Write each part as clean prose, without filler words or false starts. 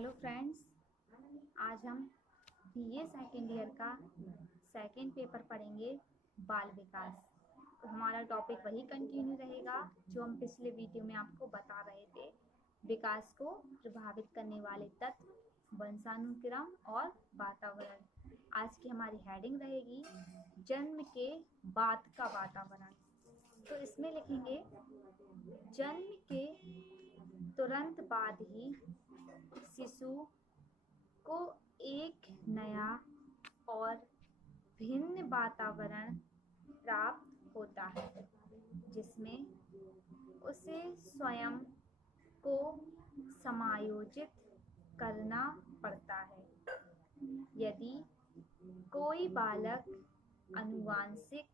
Hello friends, आज हम BA second year का सेकेंड पेपर पढ़ेंगे बाल विकास। तो हमारा टॉपिक वही कंटिन्यू रहेगा जो हम पिछले वीडियो में आपको बता रहे थे। विकास को प्रभावित करने वाले तत्व, वंशानुक्रम और वातावरण। आज की हमारी हेडिंग रहेगी जन्म के बाद का वातावरण। तो इसमें लिखेंगे जन्म के तुरंत बाद ही शिशु को एक नया और भिन्न वातावरण प्राप्त होता है जिसमें उसे स्वयं को समायोजित करना पड़ता है। यदि कोई बालक आनुवंशिक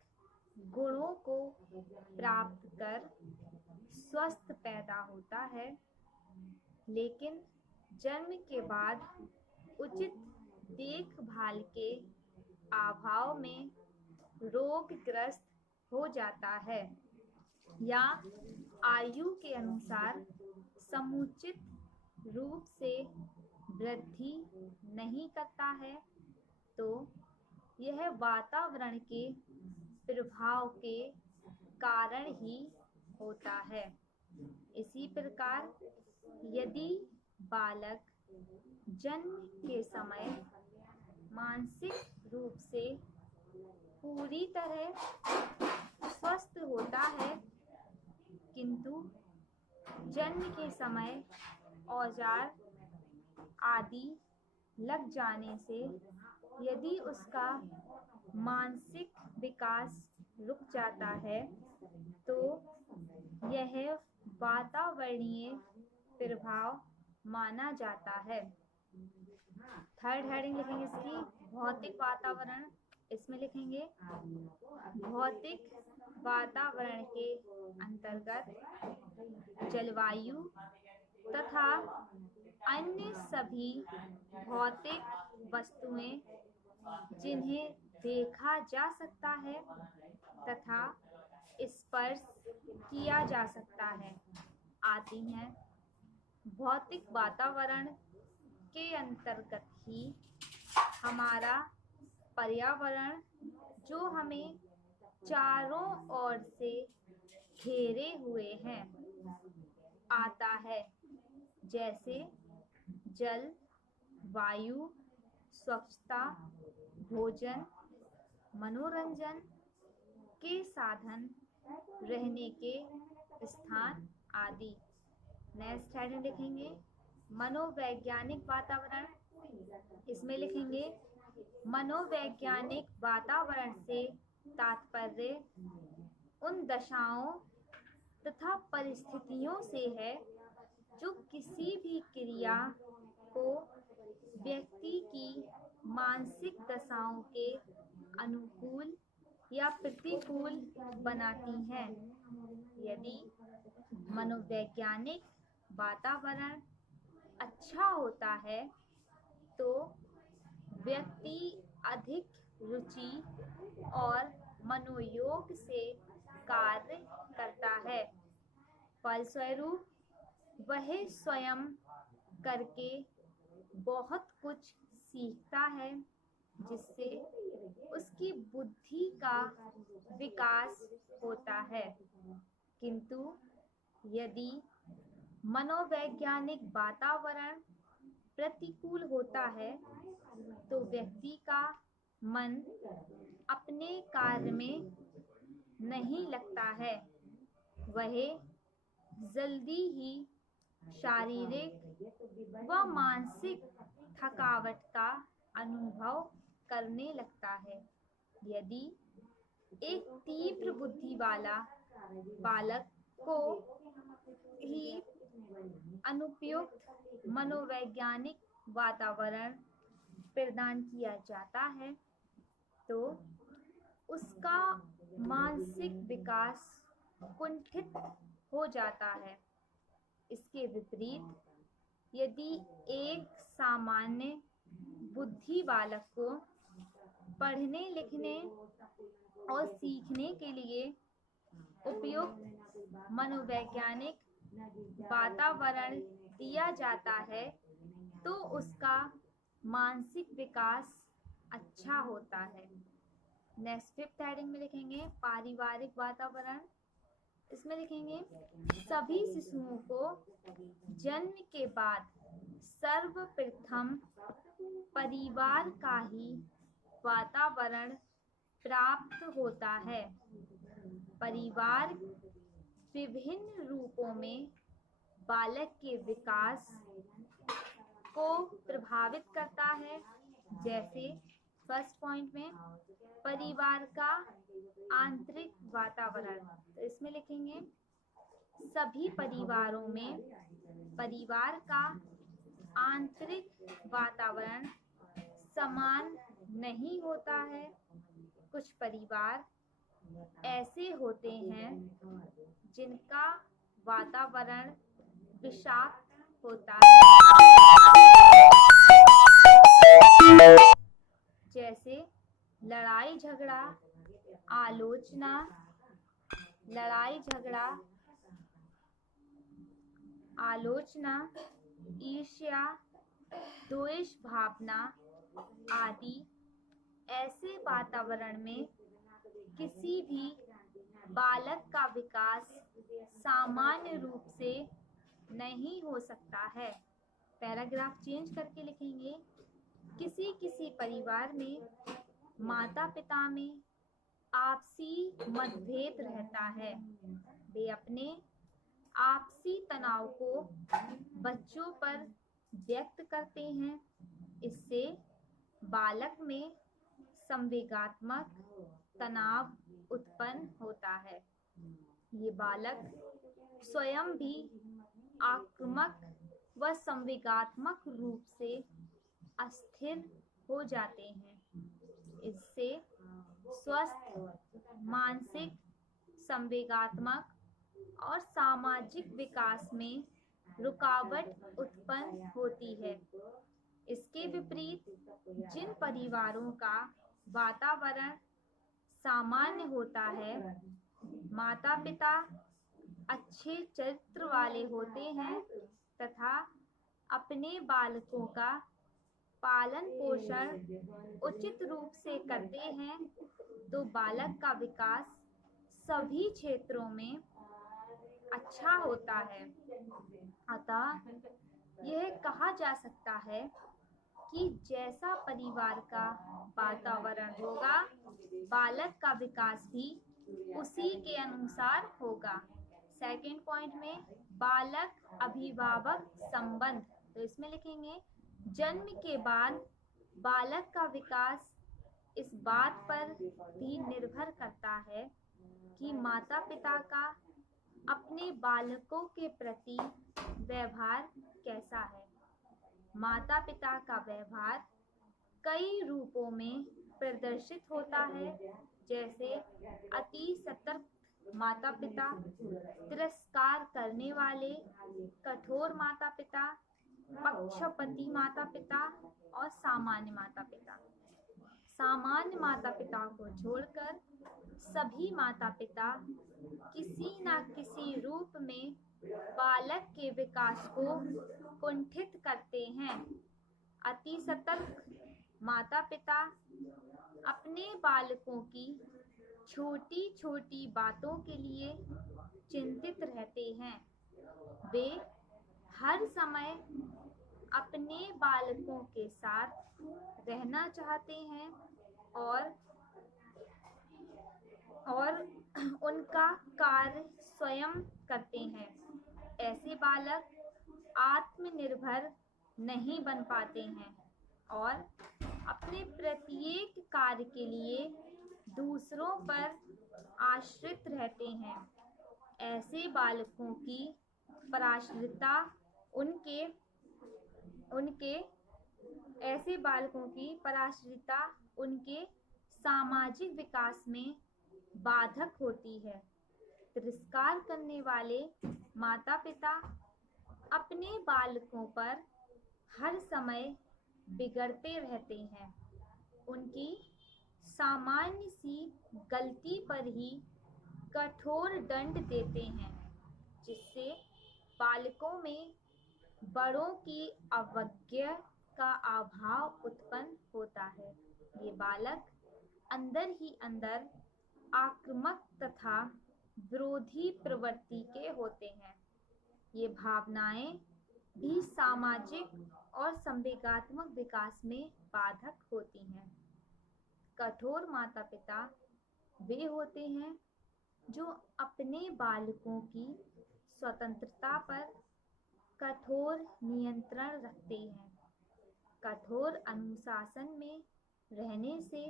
गुणों को प्राप्त कर स्वस्थ पैदा होता है, लेकिन जन्म के बाद उचित देखभाल के अभाव में रोगग्रस्त हो जाता है या आयु के अनुसार समुचित रूप से वृद्धि नहीं करता है, तो यह वातावरण के प्रभाव के कारण ही होता है। इसी प्रकार यदि बालक जन्म के समय मानसिक रूप से पूरी तरह स्वस्थ होता है, किंतु जन्म के समय औजार आदि लग जाने से यदि उसका मानसिक विकास रुक जाता है, तो यह वातावरणीय प्रभाव माना जाता है। थर्ड हेडिंग लिखेंगे इसकी भौतिक वातावरण। इसमें लिखेंगे भौतिक वातावरण के अंतर्गत जलवायु तथा अन्य सभी भौतिक वस्तुएं जिन्हें देखा जा सकता है तथा स्पर्श किया जा सकता है आती हैं। भौतिक वातावरण के अंतर्गत ही हमारा पर्यावरण, जो हमें चारों ओर से घेरे हुए हैं, आता है, जैसे जल, वायु, स्वच्छता, भोजन, मनोरंजन के साधन, रहने के स्थान आदि। नेक्स्ट हेडिंग लिखेंगे मनोवैज्ञानिक वातावरण। इसमें लिखेंगे मनोवैज्ञानिक वातावरण से तात्पर्य उन दशाओं तथा परिस्थितियों से है जो किसी भी क्रिया को व्यक्ति की मानसिक दशाओं के अनुकूल या प्रतिकूल बनाती हैं। यदि मनोवैज्ञानिक वातावरण अच्छा होता है तो व्यक्ति अधिक रुचि और मनोयोग से कार्य करता है। फलस्वरूप वह स्वयं करके बहुत कुछ सीखता है, जिससे उसकी बुद्धि का विकास होता है। किंतु यदि मनोवैज्ञानिक वातावरण प्रतिकूल होता है तो व्यक्ति का मन अपने कार्य में नहीं लगता है। वह जल्दी ही शारीरिक व मानसिक थकावट का अनुभव करने लगता है। यदि एक तीव्र बुद्धि वाला बालक को ही अनुपयुक्त मनोवैज्ञानिक वातावरण प्रदान किया जाता है तो उसका मानसिक विकास कुंठित हो जाता है। इसके विपरीत यदि एक सामान्य बुद्धि बालक को पढ़ने, लिखने और सीखने के लिए उपयुक्त मनोवैज्ञानिक वातावरण दिया जाता है तो उसका मानसिक विकास अच्छा होता है। नेक्स्ट फिफ्थ हेडिंग में लिखेंगे पारिवारिक वातावरण। इसमें लिखेंगे सभी शिशुओं को जन्म के बाद सर्वप्रथम परिवार का ही वातावरण प्राप्त होता है। परिवार विभिन्न रूपों में बालक के विकास को प्रभावित करता है। जैसे फर्स्ट पॉइंट में परिवार का आंतरिक वातावरण, तो इसमें लिखेंगे सभी परिवारों में परिवार का आंतरिक वातावरण समान नहीं होता है। कुछ परिवार ऐसे होते हैं जिनका वातावरण विषाक्त होता है, जैसे लड़ाई झगड़ा, आलोचना, लड़ाई झगड़ा, आलोचना, ईर्ष्या, द्वेष भावना आदि। ऐसे वातावरण में किसी भी बालक का विकास सामान्य रूप से नहीं हो सकता है। पैराग्राफ चेंज करके लिखेंगे किसी किसी परिवार में माता पिता में आपसी मतभेद रहता है। वे अपने आपसी तनाव को बच्चों पर व्यक्त करते हैं। इससे बालक में संवेगात्मक तनाव उत्पन्न होता है। ये बालक स्वयं भी आक्रामक व संवेगात्मक रूप से अस्थिर हो जाते हैं। इससे स्वस्थ मानसिक, संवेगात्मक और सामाजिक विकास में रुकावट उत्पन्न होती है। इसके विपरीत जिन परिवारों का वातावरण सामान्य होता है, माता पिता अच्छे चरित्र वाले होते हैं तथा अपने बालकों का पालन पोषण उचित रूप से करते हैं, तो बालक का विकास सभी क्षेत्रों में अच्छा होता है। अतः यह कहा जा सकता है कि जैसा परिवार का वातावरण होगा, बालक का विकास भी उसी के अनुसार होगा। सेकंड पॉइंट में बालक अभिभावक संबंध, तो इसमें लिखेंगे जन्म के बाद बालक का विकास इस बात पर भी निर्भर करता है कि माता पिता का अपने बालकों के प्रति व्यवहार कैसा है। माता पिता का व्यवहार कई रूपों में प्रदर्शित होता है, जैसे अति सतर्क माता पिता, तिरस्कार करने वाले कठोर माता पिता, पक्षपाती माता पिता और सामान्य माता पिता। सामान्य माता पिता को छोड़कर सभी माता पिता किसी न किसी रूप में बालक के विकास को कुंठित करते हैं। अति सतर्क माता पिता अपने बालकों की छोटी छोटी बातों के लिए चिंतित रहते हैं। वे हर समय अपने बालकों के साथ रहना चाहते हैं और उनका कार्य स्वयं करते हैं। ऐसे बालक आत्मनिर्भर नहीं बन पाते हैं और अपने प्रत्येक कार्य के लिए दूसरों पर आश्रित रहते हैं। ऐसे बालकों की पराश्रितता उनके सामाजिक विकास में बाधक होती है। तिरस्कार करने वाले माता पिता अपने बालकों पर हर समय बिगड़ते रहते हैं। उनकी सामान्य सी गलती पर ही कठोर दंड देते हैं, जिससे बालकों में बड़ों की अवज्ञा का अभाव उत्पन्न होता है। ये बालक अंदर ही अंदर आक्रामक तथा विरोधी प्रवृत्ति के होते हैं। ये भावनाएं भी सामाजिक और संवेगात्मक विकास में बाधक होती हैं। कठोर माता पिता वे होते हैं जो अपने बालकों की स्वतंत्रता पर कठोर नियंत्रण रखते हैं। कठोर अनुशासन में रहने से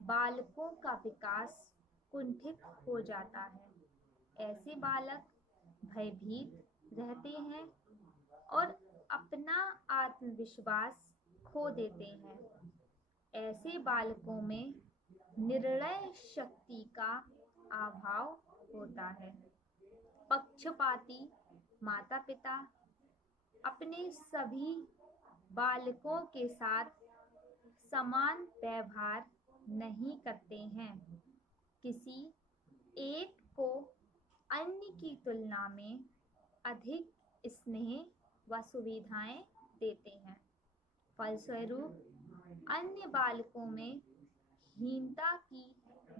बालकों का विकास कुंठित हो जाता है। ऐसे बालक भयभीत रहते हैं और अपना आत्मविश्वास खो देते हैं। ऐसे बालकों में निर्णय शक्ति का अभाव होता है। पक्षपाती माता पिता अपने सभी बालकों के साथ समान व्यवहार नहीं करते हैं। किसी एक को अन्य की तुलना में अधिक स्नेह व सुविधाएं देते हैं। फलस्वरूप अन्य बालकों में हीनता की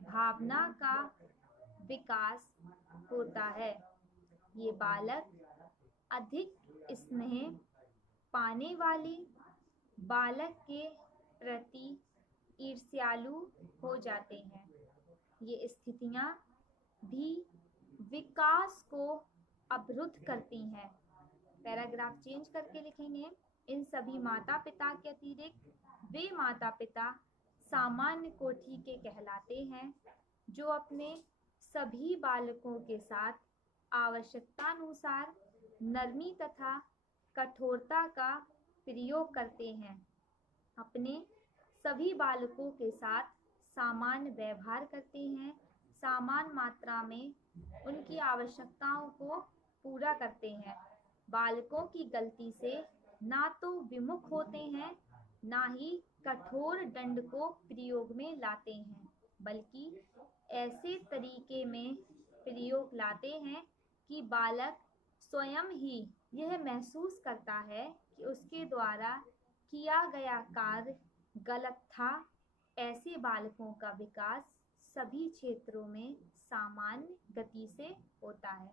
भावना का विकास होता है। ये बालक अधिक स्नेह पाने वाले बालक के प्रति ईर्ष्यालु हो जाते हैं। ये स्थितियां भी विकास को अवरुद्ध करती हैं। पैराग्राफ चेंज करके लिखेंगे, इन सभी माता पिता के अतिरिक्त वे माता पिता सामान्य कोटि के कहलाते हैं जो अपने सभी बालकों के साथ आवश्यकतानुसार नरमी तथा कठोरता का प्रयोग करते हैं। अपने सभी बालकों के साथ समान व्यवहार करते हैं, समान मात्रा में उनकी आवश्यकताओं को पूरा करते हैं। बालकों की गलती से ना तो विमुख होते हैं, ना ही कठोर दंड को प्रयोग में लाते हैं, बल्कि ऐसे तरीके में प्रयोग लाते हैं कि बालक स्वयं ही यह महसूस करता है कि उसके द्वारा किया गया कार्य गलत था। ऐसे बालकों का विकास सभी क्षेत्रों में सामान्य गति से होता है।